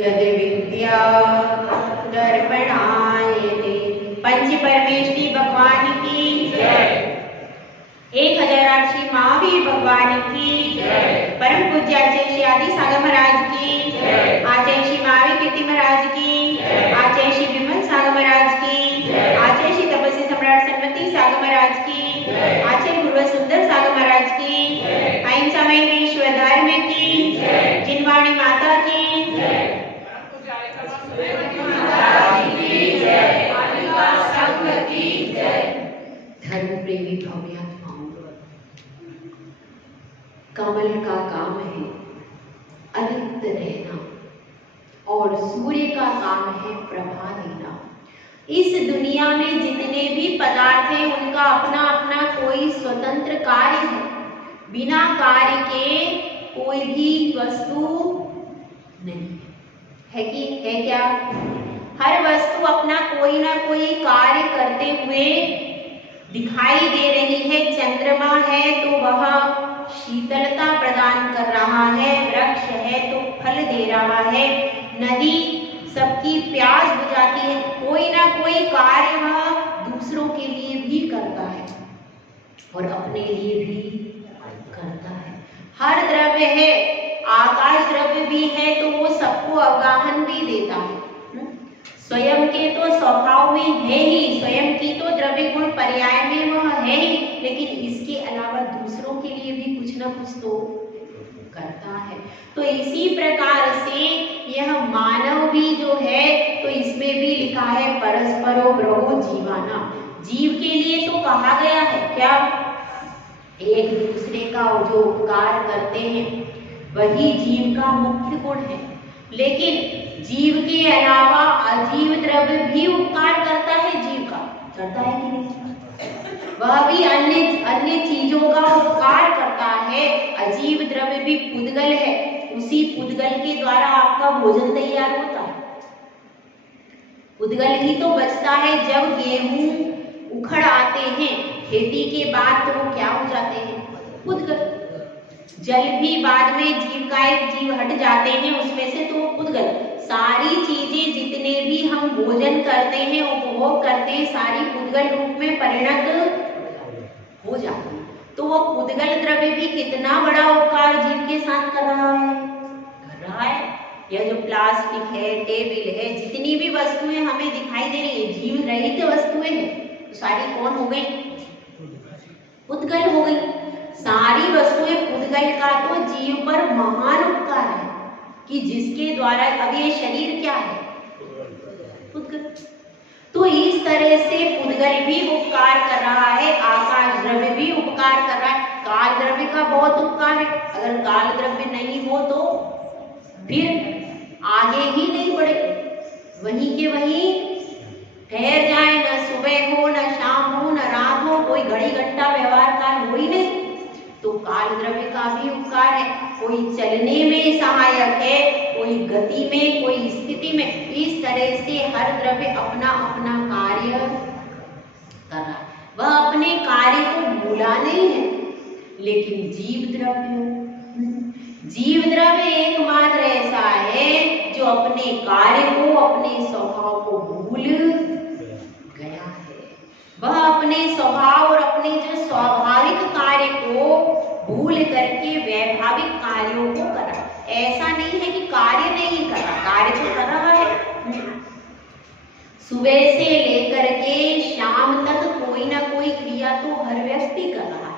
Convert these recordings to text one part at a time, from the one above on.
यद विद्या दर्पणायते। पंच परमेष्टि भगवान की जय। 1008 श्री महावीर भगवान की जय। परम पूज्य आचार्य श्री आदि सागर महाराज की जय। आचार्य श्री महावीर कीर्ति महाराज की जय। आचार्य श्री विमल सागर महाराज की जय। आचार्य श्री तपस्वी सम्राट सन्मति सागर महाराज की जय। आचार्य गुरु सुंदर सागर महाराज की जय। अहिंसा में विश्व धर्म की जय। जिनवाणी माता की जय। धर्म प्रेमी भव्यात्माओं, कमल का काम है अलिप्त रहना और सूर्य का काम है प्रभा देना। इस दुनिया में जितने भी पदार्थ हैं उनका अपना अपना कोई स्वतंत्र कार्य है। बिना कार्य के कोई भी वस्तु नहीं है कि है क्या? हर वस्तु अपना कोई ना कोई कार्य करते हुए दिखाई दे रही है। चंद्रमा है तो वह शीतलता प्रदान कर रहा है, वृक्ष है तो फल दे रहा है, नदी सबकी प्यास बुझाती है। कोई ना कोई कार्य वह दूसरों के लिए भी करता है और अपने लिए भी करता है। हर द्रव्य है, आकाश द्रव्य भी है तो वो सबको अवगाहन भी देता है। स्वयं के तो स्वभाव में है ही, स्वयं की तो द्रव्य गुण पर्याय में वह है ही, लेकिन इसके अलावा दूसरों के लिए भी कुछ ना कुछ तो करता है। तो इसी प्रकार से यह मानव भी जो है तो इसमें भी लिखा है परस्परो ब्रह्मो जीवाना। जीव के लिए तो कहा गया है क्या? एक दूसरे का जो उपकार करते हैं वही जीव का मुख्य गुण है। लेकिन जीव के अलावा अजीव द्रव्य भी उपकार करता है, जीव का करता है कि नहीं? वह भी अन्य चीजों का उपकार करता है। अजीव द्रव्य भी पुद्गल है, उसी पुद्गल के द्वारा आपका भोजन तैयार होता है। पुद्गल ही तो बचता है। जब गेहूं उखड़ आते हैं खेती के बाद तो वो क्या हो जाते हैं? पुद्गल। जल भी बाद में जीव का एक जीव हट जाते हैं उसमें से तो पुद्गल। सारी चीजें जितने भी हम भोजन करते हैं उपभोग करते हैं सारी पुद्गल रूप में परिणत हो जाती है। तो वो पुद्गल द्रव्य भी कितना बड़ा उपकार जीव के साथ कर रहा है। यह जो प्लास्टिक है, टेबल है, जितनी भी वस्तुएं हमें दिखाई दे रही है जीव रहित वस्तुएं हैं तो सारी कौन हो गई? पुद्गल हो गई। सारी वस्तुएं पुद्गल का तो जीव पर महान उपकार है कि जिसके द्वारा अब ये शरीर क्या है? पुद्गल। तो इस तरह से पुद्गल भी उपकार कर रहा है, आकाश द्रव्य भी उपकार कर रहा है, काल द्रव्य का बहुत उपकार है। अगर काल द्रव्य नहीं हो तो फिर आगे ही नहीं बढ़े, वहीं के वहीं ठहर जाए। न सुबह हो, न शाम हो, न रात हो, कोई घड़ी घंटा व्यवहार काल हो ही नहीं। तो काल द्रव्य का भी उपकार है। कोई चलने में सहायक है, कोई गति में, कोई स्थिति में। इस तरह से हर द्रव्य अपना अपना कार्य कर रहा है। वह अपने कार्य को भूला नहीं है। लेकिन जीव द्रव्य एकमात्र ऐसा है जो अपने कार्य को, अपने स्वभाव को भूल गया है। वह अपने स्वभाव और अपने जो स्वाभाविक कार्य को भूल करके वैभाविक कार्यों को कर रहा है। ऐसा नहीं है कि कार्य नहीं कर रहा, कार्य तो कर रहा है। सुबह से लेकर के शाम तक कोई ना कोई क्रिया तो हर व्यक्ति कर रहा है।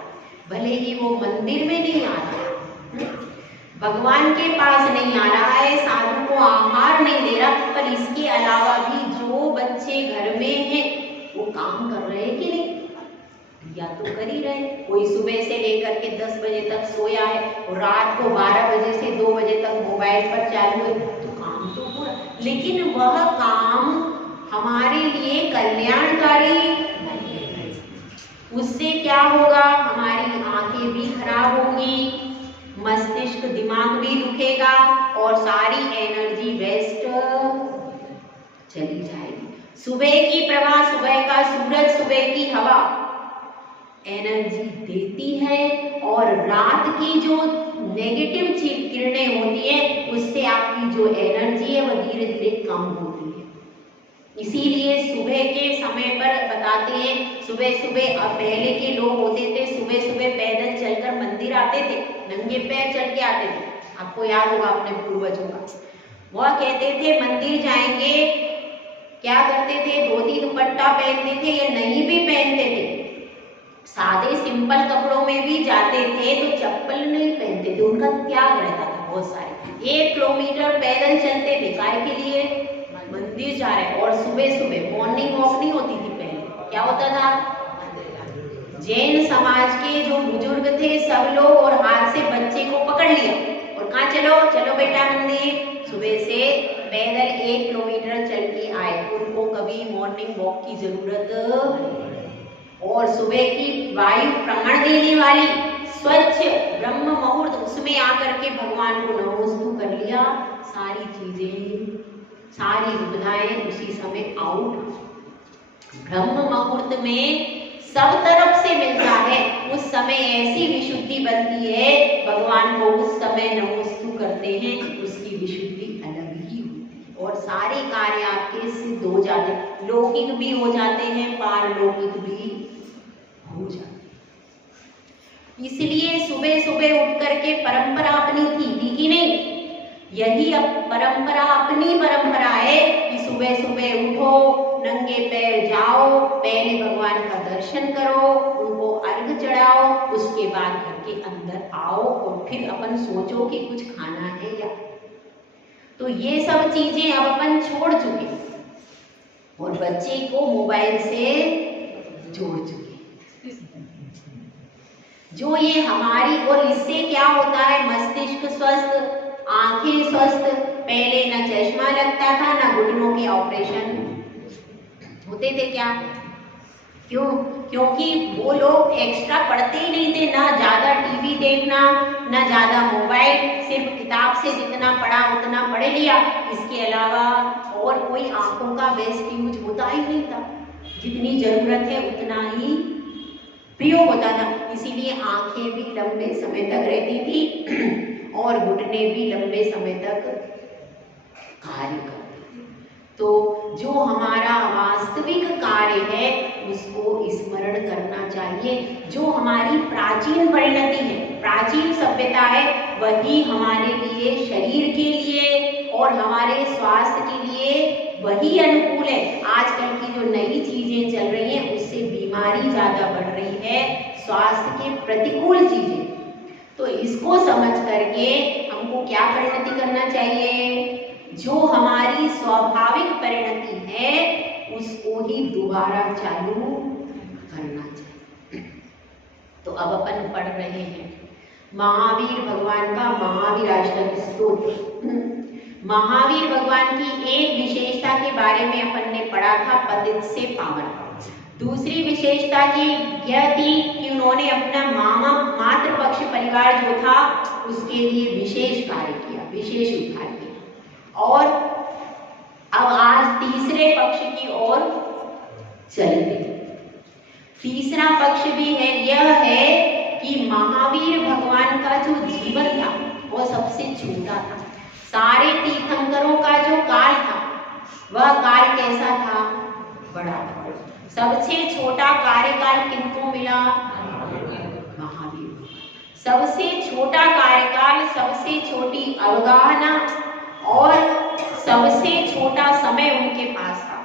भले ही वो मंदिर में नहीं आ रहा है, भगवान के पास नहीं आ रहा है, साधु को आहार नहीं दे रहा, पर इसके अलावा भी जो बच्चे घर में हैं वो काम कर रहे हैं कि नहीं? या तो कर ही रहे। कोई सुबह से लेकर के 10 बजे तक सोया है और रात को 12 बजे से 2 बजे तक मोबाइल पर चालू है, तो काम तो पूरा। लेकिन वह काम हमारे लिए कल्याणकारी नहीं है। उससे क्या होगा? हमारी आंखें भी खराब होंगी, मस्तिष्क दिमाग भी दुखेगा और सारी एनर्जी वेस्ट चली जाएगी। सुबह की प्रभा, सुबह का सूरज, सुबह की हवा एनर्जी देती है और रात की जो नेगेटिव किरणें होती हैं उससे आपकी जो एनर्जी है वो धीरे धीरे कम होती है। इसीलिए सुबह के समय पर बताते हैं, सुबह सुबह पहले के लोग होते थे सुबह सुबह पैदल चलकर मंदिर आते थे, नंगे पैर चल के आते थे। आपको याद होगा अपने पूर्वजों का, वह कहते थे मंदिर जाएंगे, क्या करते थे, धोती दुपट्टा पहनते थे या नहीं भी पहनते थे, सादे सिंपल कपड़ों में भी जाते थे तो चप्पल नहीं पहनते थे, उनका त्याग रहता था बहुत सारे। 1 किलोमीटर पैदल चलते थे, काय के लिए, मंदिर जा रहे। और सुबह सुबह मॉर्निंग वॉक नहीं होती थी, पहले क्या होता था, जैन समाज के जो बुजुर्ग थे सब लोग और हाथ से बच्चे को पकड़ लिया और कहाँ चलो चलो बेटा मंदिर, सुबह से पैदल 1 किलोमीटर चल के आए, उनको कभी मॉर्निंग वॉक की जरूरत। और सुबह की वायु प्राण देने वाली स्वच्छ ब्रह्म मुहूर्त, उसमें आकर के भगवान को नमोस्तु कर लिया, सारी चीजें सारी विपदाएं उसी समय आउट। ब्रह्म मुहूर्त में सब तरफ से मिलता है, उस समय ऐसी विशुद्धि बनती है, भगवान को उस समय नमोस्तु करते हैं, उसकी विशुद्धि अलग ही होती है और सारे कार्य आपके सिद्ध हो जाते हैं, लौकिक भी हो जाते हैं, पारलौकिक भी हो जाते हैं। इसलिए सुबह सुबह उठ करके परंपरा अपनी थी कि नहीं, यही अब परंपरा अपनी परंपरा है कि सुबह सुबह उठो, नंगे पैर जाओ, पहले भगवान का दर्शन करो, उनको अर्घ चढ़ाओ, उसके बाद घर के अंदर आओ और फिर अपन सोचो कि कुछ खाना है या। तो ये सब चीजें अब अपन छोड़ चुके और बच्चे को मोबाइल से जोड़ चुके, जो ये हमारी, और इससे क्या होता है, मस्तिष्क स्वस्थ, आंखें स्वस्थ। पहले ना चश्मा लगता था, ना घुटनों के ऑपरेशन होते थे, क्या, क्यों, क्योंकि वो लोग एक्स्ट्रा पढ़ते ही नहीं थे, ना ज्यादा टीवी देखना, ना ज्यादा मोबाइल, सिर्फ किताब से जितना पढ़ा उतना पढ़ लिया, इसके अलावा और कोई आंखों का बेस्ट यूज होता ही नहीं था, जितनी जरूरत है उतना ही प्रयोग होता था। इसीलिए आंखें भी लंबे समय तक रहती थी और घुटने भी लंबे समय तक कार्य करते थे। तो जो हमारा वास्तविक कार्य है उसको स्मरण करना चाहिए, जो हमारी प्राचीन परिणति है, प्राचीन सभ्यता है, वही हमारे लिए, शरीर के लिए और हमारे स्वास्थ्य के लिए वही अनुकूल है। आजकल की जो नई चीजें चल रही हैं उससे बीमारी ज्यादा बढ़ रही है, स्वास्थ्य के प्रतिकूल चीजें। तो इसको समझ करके हमको क्या परिणति करना चाहिए, जो हमारी स्वाभाविक परिणति है उसको ही दोबारा चालू करना चाहिए। तो अब अपन पढ़ रहे हैं महावीर भगवान का महावीराष्टक स्तोत्र। महावीर भगवान की एक विशेषता के बारे में अपन ने पढ़ा था, पतित से पावन। दूसरी विशेषता की यह थी कि उन्होंने अपना मातृपक्ष परिवार जो था उसके लिए विशेष कार्य किया, विशेष उद्धार किया। और अब आज तीसरे पक्ष की ओर चलते। तीसरा पक्ष भी है, यह है कि महावीर भगवान का जो जीवन था वह सबसे छोटा था। सारे तीर्थंकरों का जो काल था वह काल कैसा था, बड़ा था। सबसे छोटा कार्यकाल किनको मिला, महावीर। सबसे छोटा कार्यकाल, सबसे छोटी अवगाहना और सबसे छोटा समय उनके पास था।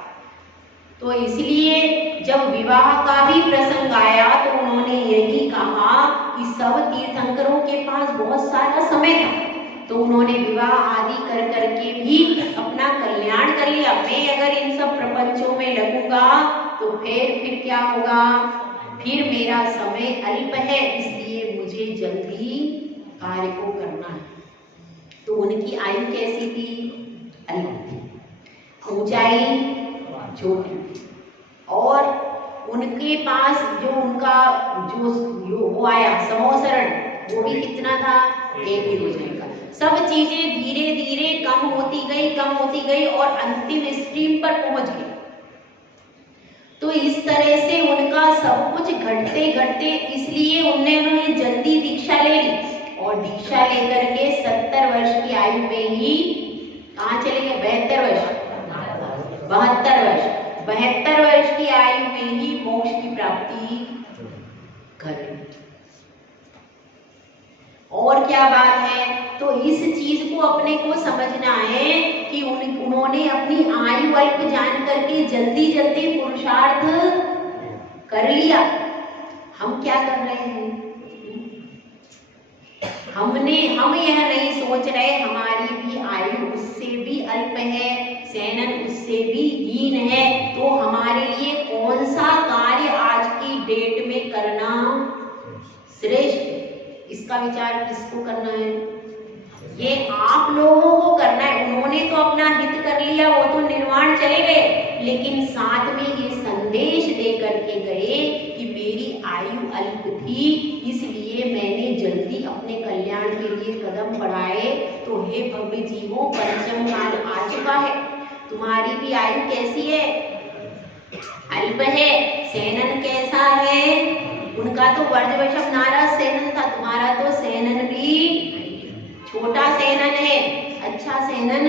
तो इसलिए जब विवाह का भी प्रसंग आया तो उन्होंने यही कहा कि सब तीर्थंकरों के पास बहुत सारा समय था, तो उन्होंने विवाह आदि कर करके भी अपना कल्याण कर लिया। मैं अगर इन सब प्रपंचों में लगूंगा तो फिर क्या होगा, फिर मेरा समय अल्प है, इसलिए मुझे जल्दी कार्य को करना है। तो उनकी आयु कैसी थी, अल्प थी, ऊंचाई छोटी थी, और उनके पास जो उनका जो वो आया समोसरण, वो भी कितना था, 1 योजन का। सब चीजें धीरे धीरे कम होती गई और अंतिम स्ट्रीम पर पहुंच गई। तो इस तरह से उनका सब कुछ घटते घटते, इसलिए उन्होंने जल्दी दीक्षा ले ली। और दीक्षा लेकर के 70 वर्ष की आयु में ही कहाँ चले गए? 72 वर्ष, 72 वर्ष, 72 वर्ष की आयु में ही मोक्ष की प्राप्ति कर ली। और क्या बात है? तो इस चीज को अपने को समझना है कि उन्होंने अपनी आयु अल्प जान करके जल्दी जल्दी पुरुषार्थ कर लिया। हम क्या कर रहे हैं? हम यह नहीं सोच रहे हमारी भी आयु उससे भी अल्प है, सेनन उससे भी हीन है, तो हमारे लिए कौन सा कार्य आज की डेट में करना श्रेष्ठ है? इसका विचार किसको करना है? ये आप लोगों को करना है। उन्होंने तो अपना हित कर लिया, वो तो निर्वाण चले गए, लेकिन साथ में ये संदेश दे करके गए कि मेरी आयु अल्प थी, इसलिए मैंने जल्दी अपने कल्याण के लिए कदम बढ़ाए। तो हे भव्य जीवों, पंचम काल आ चुका है, तुम्हारी भी आयु कैसी है? अल्प है। सेनन कैसा है? उनका तो वर्जवशम नाराज सेनन था, तुम्हारा तो सेनन भी छोटा सेनन है, अच्छा सेनन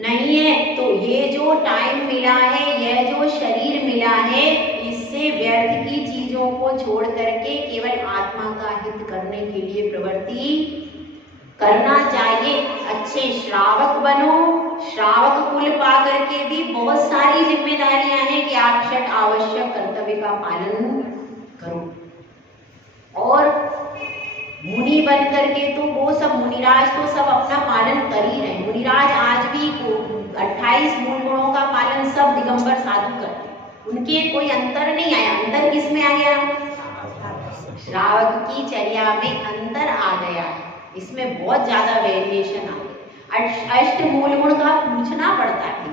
नहीं है। तो ये जो टाइम मिला है, यह जो शरीर मिला है, इससे व्यर्थ की चीजों को छोड़ करके केवल आत्मा का हित करने के लिए प्रवृत्ति करना चाहिए। अच्छे श्रावक बनो। श्रावक कुल पा करके भी बहुत सारी जिम्मेदारियां हैं कि आप षट आवश्यक कर्तव्य का पालन करो। और मुनि बन करके तो वो सब मुनिराज तो सब अपना पालन कर ही रहे। मुनिराज आज भी 28 मूल गुणों का पालन सब दिगंबर साधु करते, उनके कोई अंतर नहीं आया। अंतर किसमें आ गया? श्रावक की चर्या में अंतर आ गया, इसमें बहुत ज्यादा वेरिएशन आ गया। अष्ट मूल गुण का पूछना पड़ता है,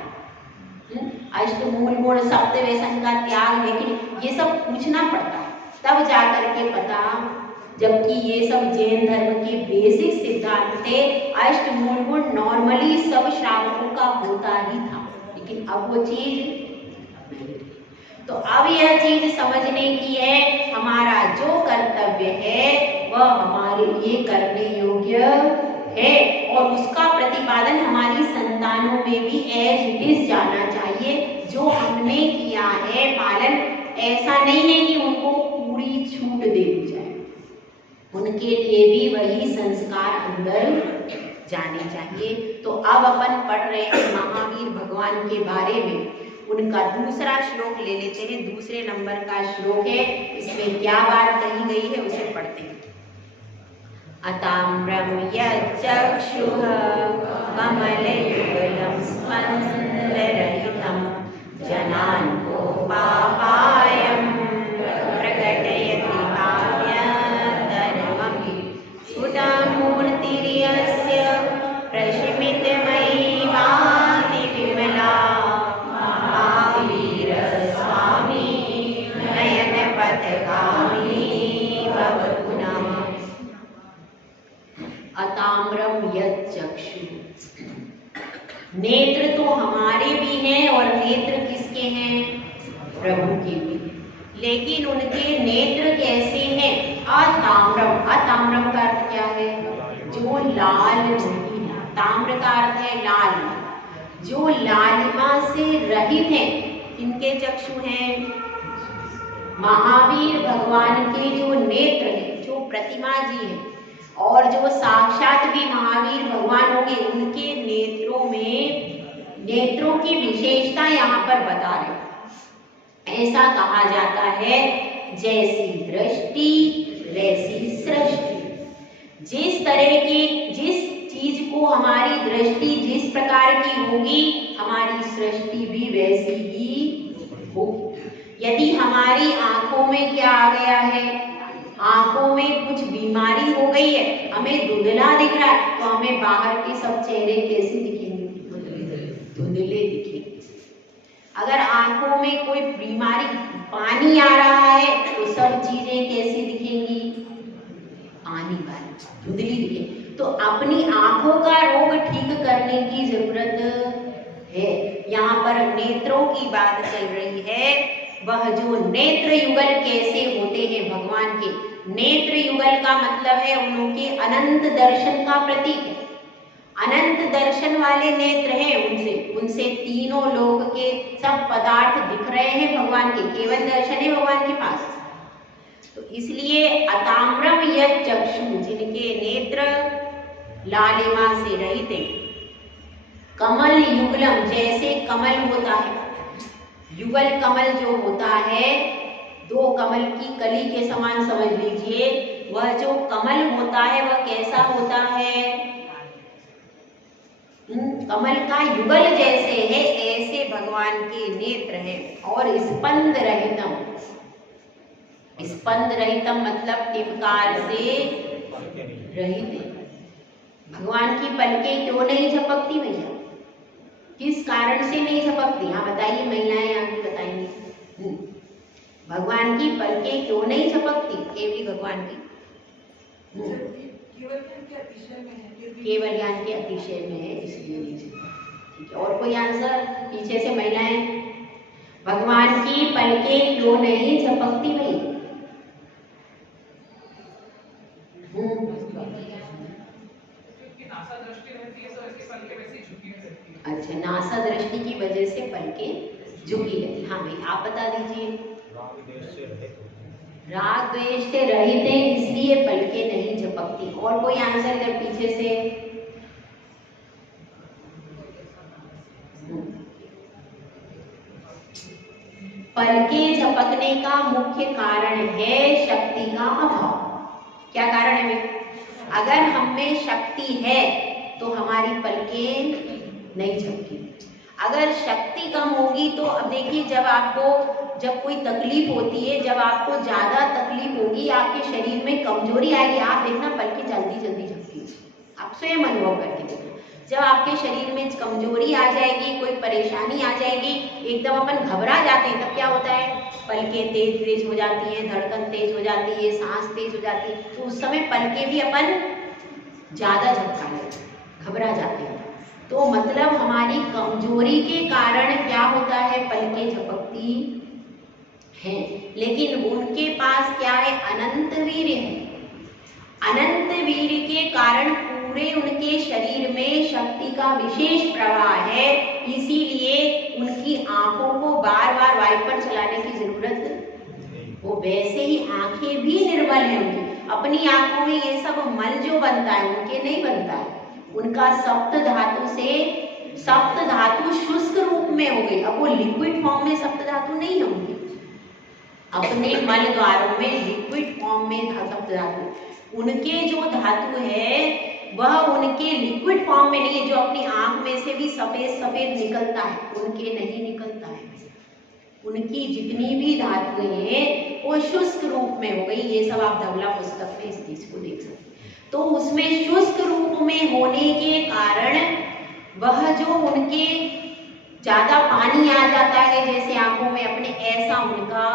अष्ट मूल गुण, सप्त व्यसन का त्याग, लेकिन ये सब पूछना पड़ता है, तब जाकर के पता। जबकि ये सब जैन धर्म के बेसिक सिद्धांत थे। अष्ट मूल गुण नॉर्मली सब श्रावकों का होता ही था, लेकिन अब वो चीज, तो अब यह चीज समझने की है, हमारा जो कर्तव्य है वह हमारे लिए करने योग्य है, और उसका प्रतिपादन हमारी संतानों में भी एज इट इज जाना चाहिए। जो हमने किया है पालन, ऐसा नहीं है कि उनको पूरी छूट दे दी जाए, उनके लिए भी वही संस्कार अंदर जाने चाहिए। तो अब अपन पढ़ रहे हैं महावीर भगवान के बारे में। उनका दूसरा श्लोक ले लेते हैं, दूसरे नंबर का श्लोक है। इसमें क्या बात कही गई है उसे पढ़ते हैं। अताम्रम यच्चक्षुः कमलयुगलं स्पन्दरहितं जनान्को पापायं प्रकटयति काव्यधर्ममि स्फुटमूर्तिर्यस्य प्रशमितमयी भाति विमला महावीर स्वामी नयनपथगामी भवतु नमः। अताम्रम यच्चक्षु, नेत्र तो हमारे भी हैं और नेत्र किसके हैं? प्रभु के भी। लेकिन उनके नेत्र कैसे हैं? अताम्रम, अताम्रम का अर्थ क्या है? जो लाल नहीं है। ताम्र का अर्थ है लाल, जो लालिमा से रहित है। इनके चक्षु हैं महावीर भगवान के जो नेत्र हैं, जो प्रतिमा जी है, और जो साक्षात भी महावीर भगवान होंगे, उनके नेत्रों में, नेत्रों की विशेषता यहाँ पर बता रहे। ऐसा कहा जाता है, जैसी दृष्टि वैसी सृष्टि। जिस तरह की, जिस चीज को हमारी दृष्टि जिस प्रकार की होगी, हमारी सृष्टि भी वैसी ही होगी। यदि हमारी आंखों में क्या आ गया है, आंखों में कुछ बीमारी हो गई है, हमें धुंधला दिख रहा है, तो हमें बाहर के सब चेहरे कैसे दिखेंगे? धुंधले दिखेंगे। अगर आंखों में कोई बीमारी, पानी आ रहा है, तो सब चीजें कैसी दिखेंगी? पानी वाली, धुंधली दिखेंगी। तो अपनी आंखों का रोग ठीक करने की जरूरत है। यहाँ पर नेत्रों की बात चल रही है। वह जो नेत्र युगल कैसे होते हैं भगवान के, नेत्र युगल का मतलब है उनके अनंत दर्शन का प्रतीक है। अनंत दर्शन वाले नेत्र हैं, उनसे तीनों लोक के सब पदार्थ दिख रहे हैं भगवान के, केवल दर्शन है भगवान के पास। तो इसलिए अताम्रम यत् चक्षु, जिनके नेत्र लालिमा से रहित हैं। कमल युगलम, जैसे कमल होता है, युगल कमल जो होता है दो कमल की कली के समान समझ लीजिए, वह जो कमल होता है वह कैसा होता है, कमल का युगल जैसे है, ऐसे भगवान के नेत्र हैं। और स्पंद रहितम, स्पंद रहितम मतलब टिमकार से रहित है। भगवान की पलकें क्यों नहीं झपकती भैया, किस कारण से नहीं झपकती? हाँ बताइए, महिलाएं यहाँ की बताएंगी। भगवान की पलकें क्यों नहीं झपकती? केवली भगवान की केवल ज्ञान के अतिशय में है, इसलिए नहीं झपकती। ठीक है, और कोई आंसर? पीछे से महिलाएं, भगवान की पलकें क्यों नहीं झपकती भाई? अच्छा, नासा दृष्टि की वजह से पलकें झुकी रहती। हाँ भाई आप बता दीजिए। राग द्वेष से रहित है इसलिए पलकें नहीं झपकती। और कोई आंसर इधर पीछे से? पलकें झपकने का मुख्य कारण है शक्ति का अभाव। क्या कारण है भाई? अगर हम में शक्ति है तो हमारी पलकें नहीं झपकी। अगर शक्ति कम होगी तो अब देखिए, जब कोई तकलीफ होती है, जब आपको ज्यादा तकलीफ होगी, आपके शरीर में कमजोरी आएगी, आप देखना पलकें जल्दी जल्दी झपकेगी। आप स्वयं अनुभव करके देखना, जब आपके शरीर में कमजोरी आ जाएगी, कोई परेशानी आ जाएगी, एकदम अपन घबरा जाते हैं, तब क्या होता है, पलकें तेज तेज हो जाती हैं, धड़कन तेज हो जाती है, सांस तेज हो जाती है। तो उस समय पलकें भी अपन ज्यादा झपका लेते, घबरा जाते हैं। तो मतलब हमारी कमजोरी के कारण क्या होता है, पलकें झपकती हैं। लेकिन उनके पास क्या है, अनंत वीर्य है। अनंत वीर्य के कारण पूरे उनके शरीर में शक्ति का विशेष प्रवाह है, इसीलिए उनकी आंखों को बार बार वाइपर चलाने की जरूरत। वो वैसे ही आंखें भी निर्बल है उनकी, अपनी आंखों में ये सब मल जो बनता है उनके नहीं बनता है। उनका सप्त धातु शुष्क रूप में हो गई। अब वो लिक्विड फॉर्म में सप्त धातु नहीं है उनकी, अपने मल द्वारों में लिक्विड फॉर्म में सप्त धातु। उनके जो धातु है वह उनके लिक्विड फॉर्म में नहीं है, जो अपनी आंख में से भी सफेद सफेद निकलता है, उनके नहीं निकलता है। उनकी जितनी भी धातुएं हैं वो शुष्क रूप में हो गई। ये सब आप धवला पुस्तक में इस चीज को देख सकते हैं। तो उसमें शुष्क रूप में होने के कारण वह जो उनके ज्यादा पानी आ जाता है जैसे आंखों में अपने, ऐसा उनका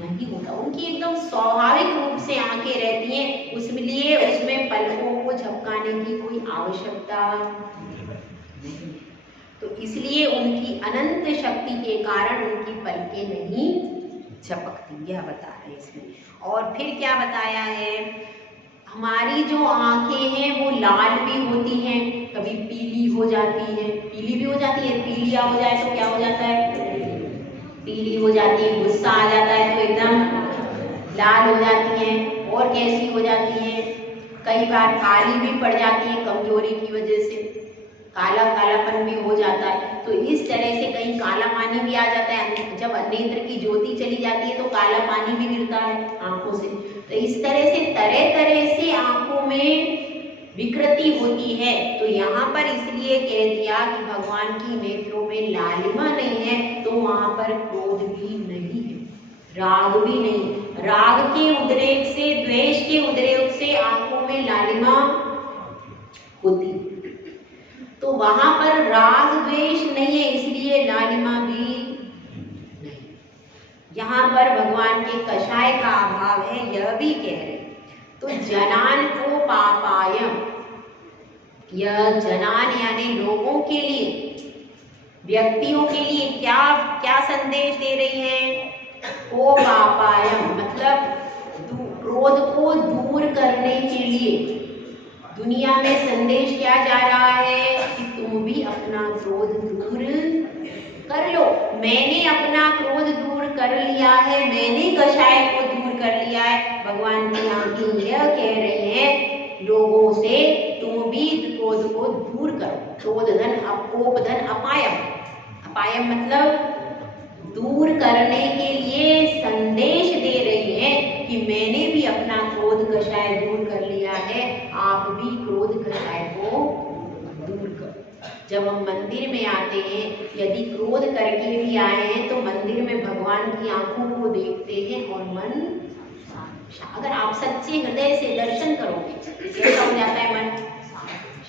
नहीं होता। उनकी एकदम स्वाभाविक रूप से आंखें रहती हैं, उसलिए उसमें पलकों को झपकाने की कोई आवश्यकता नहीं। तो इसलिए उनकी अनंत शक्ति के कारण उनकी पलकें नहीं झपकती, यह बता रहे इसमें। और फिर क्या बताया है, हमारी जो आंखें हैं वो लाल भी होती हैं, कभी पीली हो जाती है, पीली भी हो जाती है। पीलिया हो जाए तो क्या हो जाता है, पीली हो जाती है। गुस्सा आ जाता है तो एकदम लाल हो जाती है। और कैसी हो जाती है, कई बार काली भी पड़ जाती है, कमजोरी की वजह से काला कालापन भी हो जाता है। तो इस तरह से कहीं काला पानी भी आ जाता है, जब नेत्र की ज्योति चली जाती है तो काला पानी भी गिरता है आंखों से। तो इस तरह से तरह तरह से आंखों में विकृति होती है। तो यहाँ पर इसलिए कह दिया कि भगवान की नेत्रों में लालिमा नहीं है, तो वहां पर क्रोध भी नहीं है, राग भी नहीं। राग के उद्रेक से, द्वेष के उद्रेक से आंखों में लालिमा होती, तो वहां पर राग द्वेष नहीं है, इसलिए लालिमा भी नहीं। यहाँ पर भगवान के कषाय का अभाव है, यह भी कह रहे। तो जनान को पापायम, यह जनान यानी लोगों के लिए, व्यक्तियों के लिए क्या क्या संदेश दे रही है, को पापायम मतलब क्रोध को दूर करने के लिए दुनिया में संदेश क्या जा रहा है कि तुम भी अपना क्रोध दूर कर लो। मैंने अपना क्रोध दूर कर लिया है, मैंने कषाय को दूर कर लिया है। भगवान की आंखें यह कह रही हैं लोगों से, तुम भी क्रोध को दूर करो। क्रोध धन अपोप धन अपायम, अपायम मतलब दूर करने के लिए संदेश दे रही है कि मैंने भी अपना क्रोध कषाय दूर कर लिया है, आप भी क्रोध कषाय को दूर करो। जब हम मंदिर में आते हैं, यदि क्रोध करके भी आए हैं तो मंदिर में भगवान की आंखों को देखते हैं और मन, अगर आप सच्चे हृदय से दर्शन करोगे कैसा हो जाता है, मन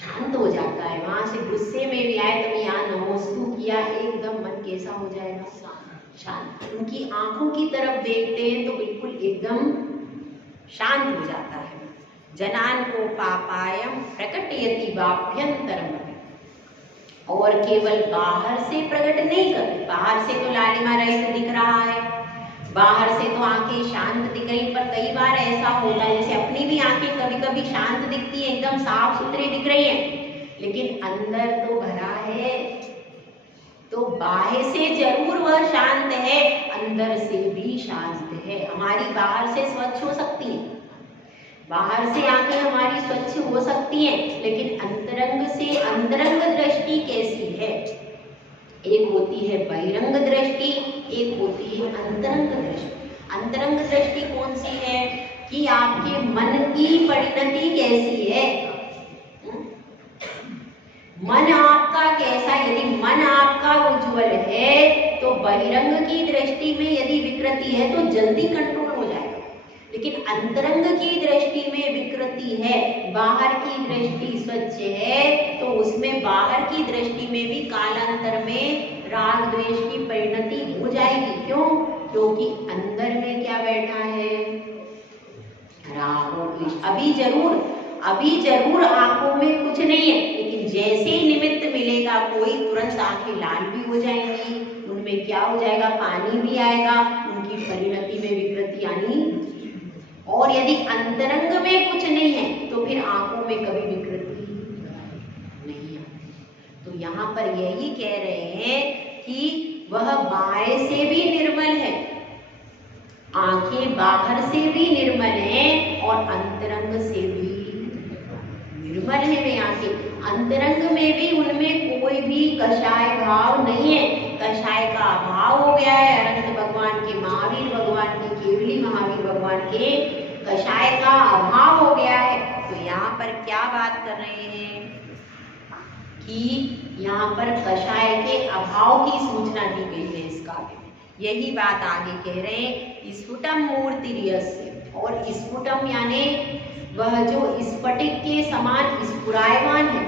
शांत हो जाता है। वहां से गुस्से में भी आए तो यहाँ नमोस्तु किया, एकदम मन कैसा हो जाएगा, शांत। उनकी आंखों की तरफ देखते हैं तो बिल्कुल एकदम शांत हो जाता है। जनान को पापायम प्रकटयति वाभ्यंतरम, और केवल बाहर से प्रकट नहीं करते। बाहर से तो लालिमा रहित दिख रहा है, बाहर से तो आंखें शांत दिख रही, पर कई बार ऐसा होता है जैसे अपनी भी आंखें कभी कभी शांत दिखती है, एकदम साफ सुथरी दिख रही है, लेकिन अंदर तो भरा है। तो बाहर से जरूर वह शांत है, अंदर से भी शांत है। हमारी बाहर से स्वच्छ हो सकती है, बाहर से आंखें हमारी स्वच्छ हो सकती हैं, लेकिन अंतरंग से अंतरंग दृष्टि कैसी है? एक होती है बहिरंग दृष्टि, एक होती है अंतरंग दृष्टि। अंतरंग दृष्टि कौन सी है कि आपके मन की परिणति कैसी है, मन आपका कैसा। यदि मन आपका उज्जवल है तो बहिरंग की दृष्टि में यदि विकृति है तो जल्दी कंट्रोल हो जाएगा, लेकिन अंतरंग की दृष्टि में विकृति है, बाहर की दृष्टि स्वच्छ है तो उसमें बाहर की दृष्टि में भी कालांतर में राग द्वेष की परिणति हो जाएगी। क्यों? क्योंकि अंदर में क्या बैठा है, राग और द्वेष। अभी जरूर आंखों में कुछ नहीं है, लेकिन जैसे ही निमित्त मिलेगा कोई, तुरंत आंखें लाल भी हो जाएंगी, उनमें क्या हो जाएगा, पानी भी आएगा, उनकी परिणति में विकृति आनी। और यदि अंतरंग में कुछ नहीं है तो फिर आंखों में कभी विकृति नहीं आती। तो यहाँ पर यही कह रहे हैं कि वह बाहर से भी निर्मल है, आंखें बाहर से भी निर्मल हैं और अंतरंग से भी निर्मल है वे आंखें। अंतरंग में भी उनमें कोई भी कषाय भाव नहीं है, कषाय का अभाव हो गया है। अनंत भगवान के, महावीर भगवान के, केवली महावीर भगवान के कषाय का अभाव हो गया है। तो यहाँ पर क्या बात कर रहे हैं कि यहाँ पर कषाय के अभाव की सूचना दी गई है इस काव्य में। यही बात आगे कह रहे हैं, स्फुटम मूर्तिर्यस्य। और स्फुटम यानी वह जो स्फटिक के समान स्फुरायमान है,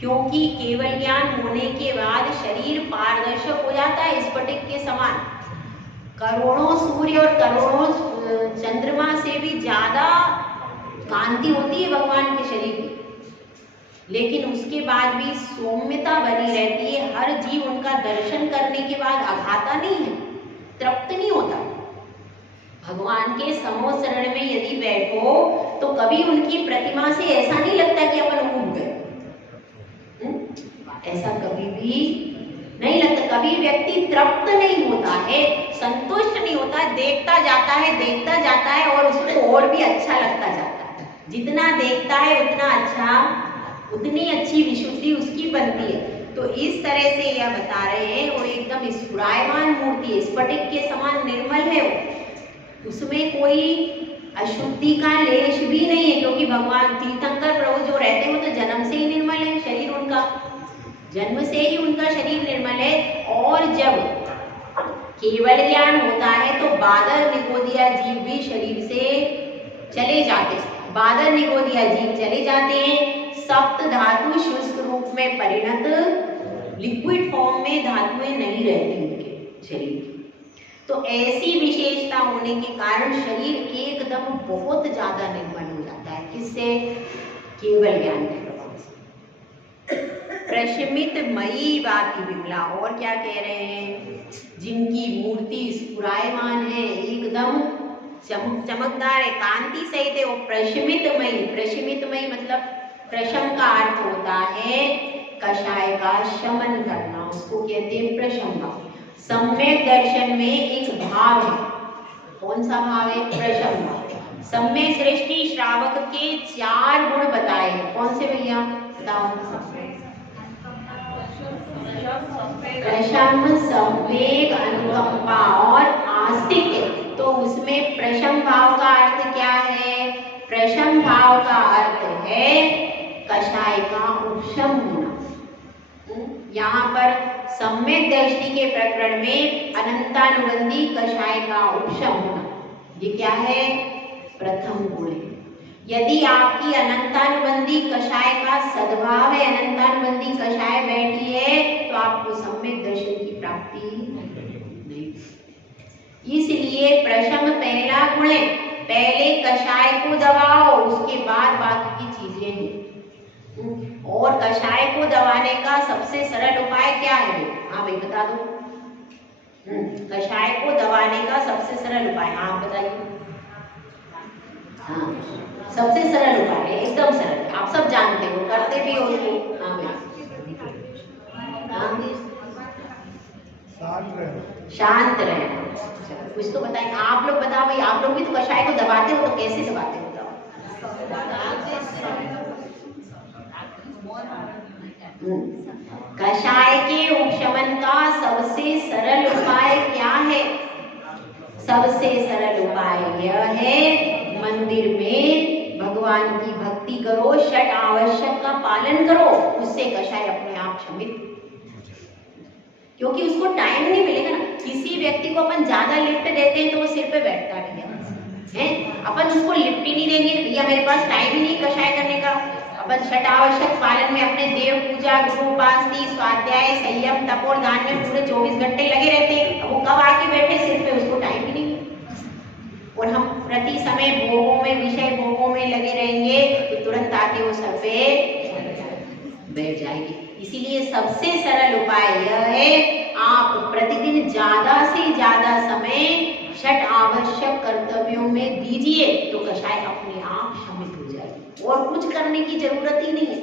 क्योंकि केवल ज्ञान होने के बाद शरीर पारदर्शक हो जाता है स्फटिक के समान। करोड़ों सूर्य और करोड़ों चंद्रमा से भी ज्यादा कांति होती है भगवान के शरीर की, लेकिन उसके बाद भी सौम्यता बनी रहती है। हर जीव उनका दर्शन करने के बाद अघाता नहीं है, तृप्त नहीं होता। भगवान के समो शरण में यदि बैठो तो कभी उनकी प्रतिमा से ऐसा नहीं लगता कि अपन ऊब गए, ऐसा कभी भी नहीं लगता। कभी व्यक्ति तृप्त नहीं होता है, संतुष्ट नहीं होता, देखता जाता है और उसको और भी अच्छा लगता जाता है। जितना देखता है उतना अच्छा, उतनी अच्छी विशुद्धि उसकी बनती है। तो इस तरह से यह बता रहे हैं वो एकदम स्फुरायमान मूर्ति है, स्फटिक के समान निर्मल है वो, उसमें कोई अशुद्धि का लेश भी नहीं है। क्योंकि भगवान तीर्थंकर प्रभु जो रहते हैं वो तो जन्म से ही निर्मल है, शरीर उनका जन्म से ही उनका शरीर निर्मल है। और जब केवल ज्ञान होता है तो बादर निगोदिया जीव भी शरीर से चले जाते हैं, बादर निगोदिया जीव चले जाते हैं। सप्त धातु शुष्क रूप में परिणत, लिक्विड फॉर्म में धातुएं नहीं रहती उनके शरीर की। तो ऐसी विशेषता होने के कारण शरीर एकदम बहुत ज्यादा निर्मल हो जाता है। किससे? केवल ज्ञान के प्रभाव से। प्रशमित मयी बाती विमला। और क्या कह रहे हैं? जिनकी मूर्ति स्फुरायमान है, एकदम चमकदार है, कांति सहित है, वो प्रशमितमयी। प्रशमितमयी मतलब प्रशम का अर्थ होता है कषाय का शमन करना, उसको कहते हैं प्रशम भाव। सम्यक दर्शन में एक भाव है, कौन सा भाव है? प्रशम भाव। सम्यक दृष्टि श्रावक के 4 गुण बताए हैं, कौन से भैया बताओ? प्रशम, संवेग, अनुकंपा और आस्तिक्य। तो उसमें प्रशम भाव का अर्थ क्या है? प्रशम भाव का अर्थ है कषाय का उपशम होना। यहाँ पर सम्यक दृष्टि के प्रकरण में अनंतानुबंधी कषाय का उपशम होना, ये क्या है? प्रथम गुण है। यदि आपकी अनंतानुबंधी कषाय का सद्भाव है, अनंतानुबंधी कषाय बैठी है, तो आपको सम्यक दर्शन की प्राप्ति नहीं। इसलिए प्रशम पहला गुण है, पहले कषाय को दबाओ, उसके बाद बाकी की चीजें हैं। और कषाय को दबाने का सबसे सरल उपाय क्या है? हाँ भाई बता दो। कषाय को दबाने का सबसे सरल उपाय, हाँ बताइए। हाँ, सबसे सरल उपाय है, एकदम सरल, आप सब जानते हो, करते भी हो उसको। हाँ भाई, शांत रहना। कुछ तो बताएं, आप लोग बताओ भाई, आप लोग भी तो कषाय को दबाते हो, तो कैसे दबाते हो बताओ? कषाय के उपशमन का सबसे सरल उपाय क्या है? सबसे सरल उपाय यह है, मंदिर में भगवान की भक्ति करो, षट आवश्यक का पालन करो, उससे कषाय अपने आप शमित। क्योंकि उसको टाइम नहीं मिलेगा ना। किसी व्यक्ति को अपन ज्यादा लिफ्ट देते हैं तो वो सिर पे बैठता नहीं है, अपन उसको लिफ्ट ही नहीं देंगे, भैया मेरे पास टाइम ही नहीं कषाय करने का। अपन षट आवश्यक पालन में अपने देव पूजा, गुरु उपासना, स्वाध्याय, संयम, तप और दान में पूरे 24 घंटे लगे रहते हैं। अब वो कब आके बैठे सिर पे, उसको टाइम ही नहीं। और हम प्रति समय भोगों में, विषय भोगों में लगे रहेंगे तो तुरंत आके वो सर पे बैठ जाएगी। इसीलिए सबसे सरल उपाय यह है, आप प्रतिदिन ज्यादा से ज्यादा समय षट आवश्यक कर्तव्यों में दीजिए, तो कषाय अपने आप शमित हो जाएगी। और कुछ करने की जरूरत ही नहीं है,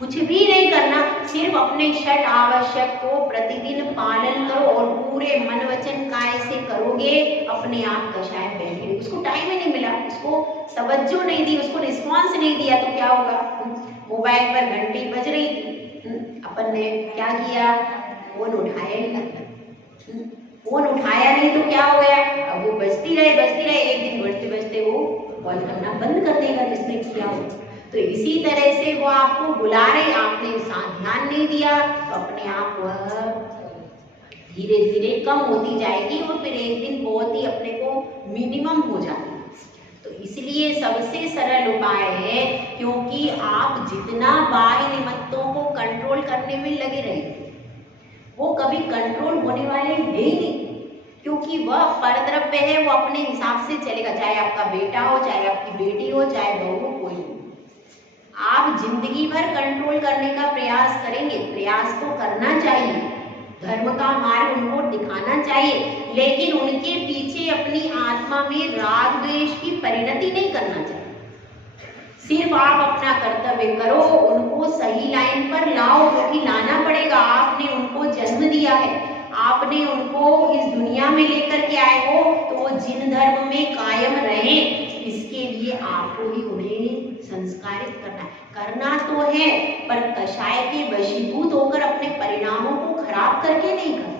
कुछ भी नहीं करना, सिर्फ अपने षट आवश्यक को प्रतिदिन पालन करो और पूरे मन वचन काय से करोगे, अपने आप कषाय बैठेगी। उसको टाइम ही नहीं मिला, उसको तवज्जो नहीं दी, उसको रिस्पॉन्स नहीं दिया, तो क्या होगा? मोबाइल पर घंटी बज रही थी, अपन ने क्या किया? फोन उठाया ही नहीं। फोन उठाया नहीं तो क्या हो गया? अब वो बजती रहे, एक दिन बजते बजते वो कॉल करना बंद कर देगा जिसने किया हो। तो इसी तरह से वो आपको बुला रहे, आपने ध्यान नहीं दिया, तो अपने आप वह धीरे धीरे कम होती जाएगी और फिर एक दिन बहुत ही अपने को मिनिमम हो जाती है। तो इसलिए सबसे सरल उपाय है, क्योंकि आप जितना बाह्य निमित्तों को कंट्रोल करने में लगे रहेंगे, वो कभी कंट्रोल होने वाले हैं ही नहीं, क्योंकि वह परद्रव्य है, वो अपने हिसाब से चलेगा। चाहे आपका बेटा हो, चाहे आपकी बेटी हो, चाहे बहू हो, कोई हो, आप जिंदगी भर कंट्रोल करने का प्रयास करेंगे। प्रयास तो करना चाहिए, धर्म का मार्ग उनको दिखाना चाहिए, लेकिन उनके पीछे अपनी आत्मा में राग द्वेष की परिणति नहीं करना चाहिए। सिर्फ आप अपना कर्तव्य करो, उनको सही लाइन पर लाओ, क्योंकि लाना पड़ेगा। आपने उनको जन्म दिया है, आपने उनको इस दुनिया में लेकर के आए हो, तो वो जिन धर्म में कायम रहे, इसके लिए आपको ही उन्हें संस्कारित करना तो है, पर कषाय के वशीभूत होकर अपने परिणामों को खराब करके नहीं करना।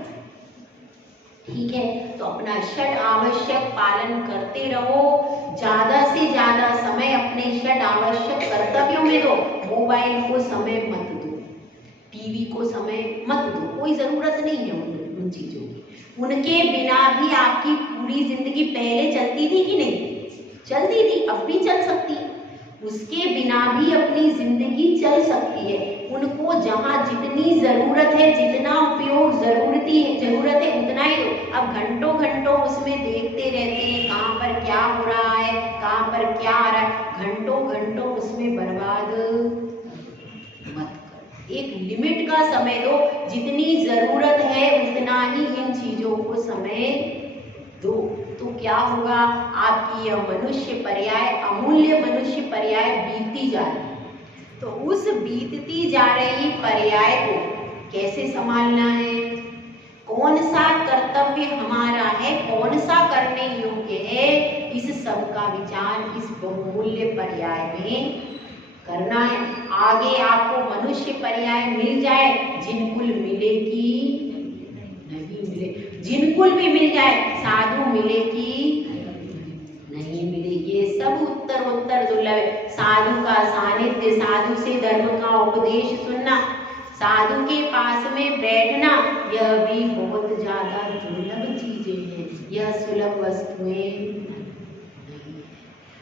ठीक है, तो अपना षट आवश्यक पालन करते रहो, ज्यादा से ज्यादा समय अपने षट आवश्यक कर्तव्यों में दो। मोबाइल को समय मत दो, टीवी को समय मत दो, कोई जरूरत नहीं है उन चीजों की। उनके बिना भी आपकी पूरी जिंदगी पहले चलती थी कि नहीं? चलती थी, अब भी चल सकती है। उसके बिना भी अपनी जिंदगी चल सकती है। उनको जहाँ जितनी जरूरत है, जितना उपयोग जरूरत है उतना ही दो। अब घंटों घंटों उसमें देखते रहते हैं, कहाँ पर क्या हो रहा है, कहाँ पर क्या आ रहा है, घंटों घंटों उसमें बर्बाद मत करो। एक लिमिट का समय दो, जितनी जरूरत है उतना ही इन चीजों को समय दो, तो क्या होगा, आपकी यह मनुष्य पर्याय, अमूल्य मनुष्य पर्याय बीतती जा रही है। तो उस बीतती जा रही पर्याय को कैसे संभालना है, कौन सा कर्तव्य हमारा है, कौन सा करने योग्य है, इस सब का विचार इस बहुमूल्य पर्याय में करना है। आगे आपको मनुष्य पर्याय मिल जाए, जिनकुल मिले कि नहीं मिले, जिनकुल भी मिल जाए, साधु मिले कि नहीं मिले, ये सब उत्तर दुर्लभ है। साधु का सानिध्य, साधु से धर्म का उपदेश सुनना, साधु के पास में बैठना, यह भी बहुत ज्यादा दुर्लभ चीजें हैं, यह सुलभ वस्तुएं नहीं है।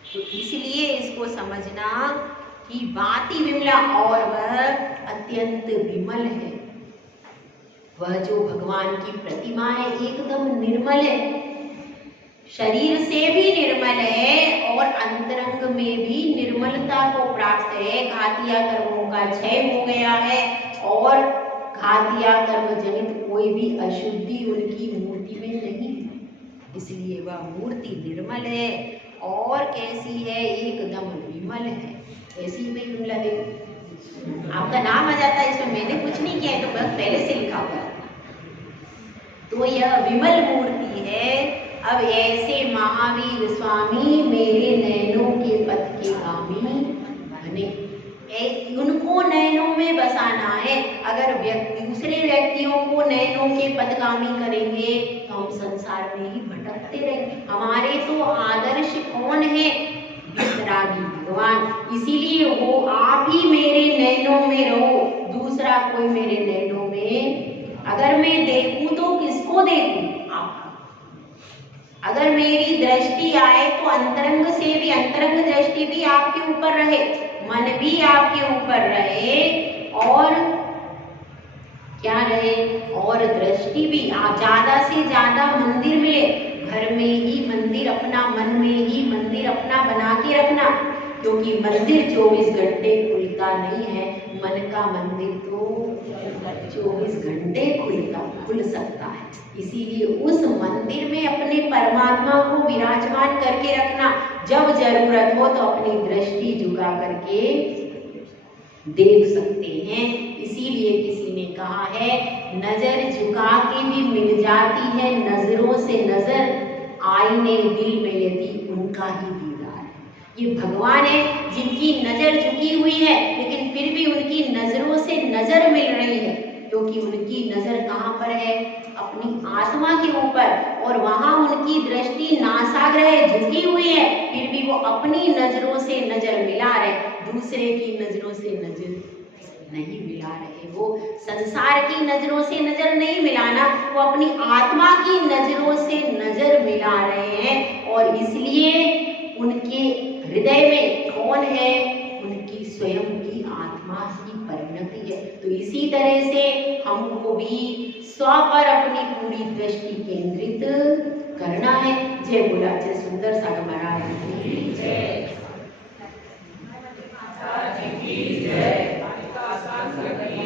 तो इसलिए इसको समझना कि बाती विमला, और वह अत्यंत विमल है। वह जो भगवान की प्रतिमा है एकदम निर्मल है, शरीर से भी निर्मल है और अंतरंग में भी निर्मलता को प्राप्त है। घातिया कर्मों का क्षय हो गया है और घातिया कर्म जनित कोई भी अशुद्धि उनकी मूर्ति में नहीं है, इसलिए वह मूर्ति निर्मल है। और कैसी है, एकदम विमल है। ऐसी भी विमला देवी, आपका नाम आ जाता है इसमें, मैंने कुछ नहीं किया है, तो बस पहले से लिखा हुआ है। तो यह विमल मूर्ति है। अब ऐसे महावीर स्वामी मेरे नयनों के पथ के गामी बने, उनको नयनों में बसाना है। अगर दूसरे व्यक्तियों को नयनों के पथगामी करेंगे तो हम संसार में ही भटकते रहेंगे। हमारे तो आदर्श कौन है, वितरागी भगवान, इसीलिए वो आप ही मेरे नयनों में रहो, दूसरा कोई मेरे नयनों में अगर मैं देखूं तो किसको देखूं, आप। अगर मेरी दृष्टि आए तो अंतरंग से भी, अंतरंग दृष्टि भी आपके ऊपर रहे, मन भी आपके ऊपर रहे, और क्या रहे, और दृष्टि भी। आप ज्यादा से ज्यादा मंदिर मिले, घर में ही मंदिर अपना, मन में ही मंदिर अपना बना के रखना, क्योंकि मंदिर 24 घंटे खुलता नहीं है, मन का मंदिर तो 24 घंटे खुल सकता है। इसीलिए उस मंदिर में अपने परमात्मा को विराजमान करके रखना, जब जरूरत हो तो अपनी दृष्टि झुका करके देख सकते हैं। इसीलिए किसी ने कहा है, नजर झुका के भी मिल जाती है नजरों से नजर, आईने दिल में यदि उनका ही दीदार है। ये भगवान है जिनकी नजर झुकी हुई है, लेकिन फिर भी उनकी नजरों से नजर मिल रही है, क्योंकि उनकी नजर कहाँ पर है, अपनी आत्मा के ऊपर, और वहां उनकी दृष्टि नासाग्र झुकी हुई है, फिर भी वो अपनी नजरों से नजर मिला रहे, दूसरे की नजरों से नजर नहीं मिला रहे। वो संसार की नजरों से नजर नहीं मिलाना, वो अपनी आत्मा की नजरों से नजर मिला रहे हैं। और इसलिए उनके हृदय में कौन है, उनकी स्वयं की आत्मा ही परिणति है। तो इसी तरह से हमको भी स्व पर अपनी पूरी दृष्टि केंद्रित करना है। जय बोला जय सुंदर सागर महाराज।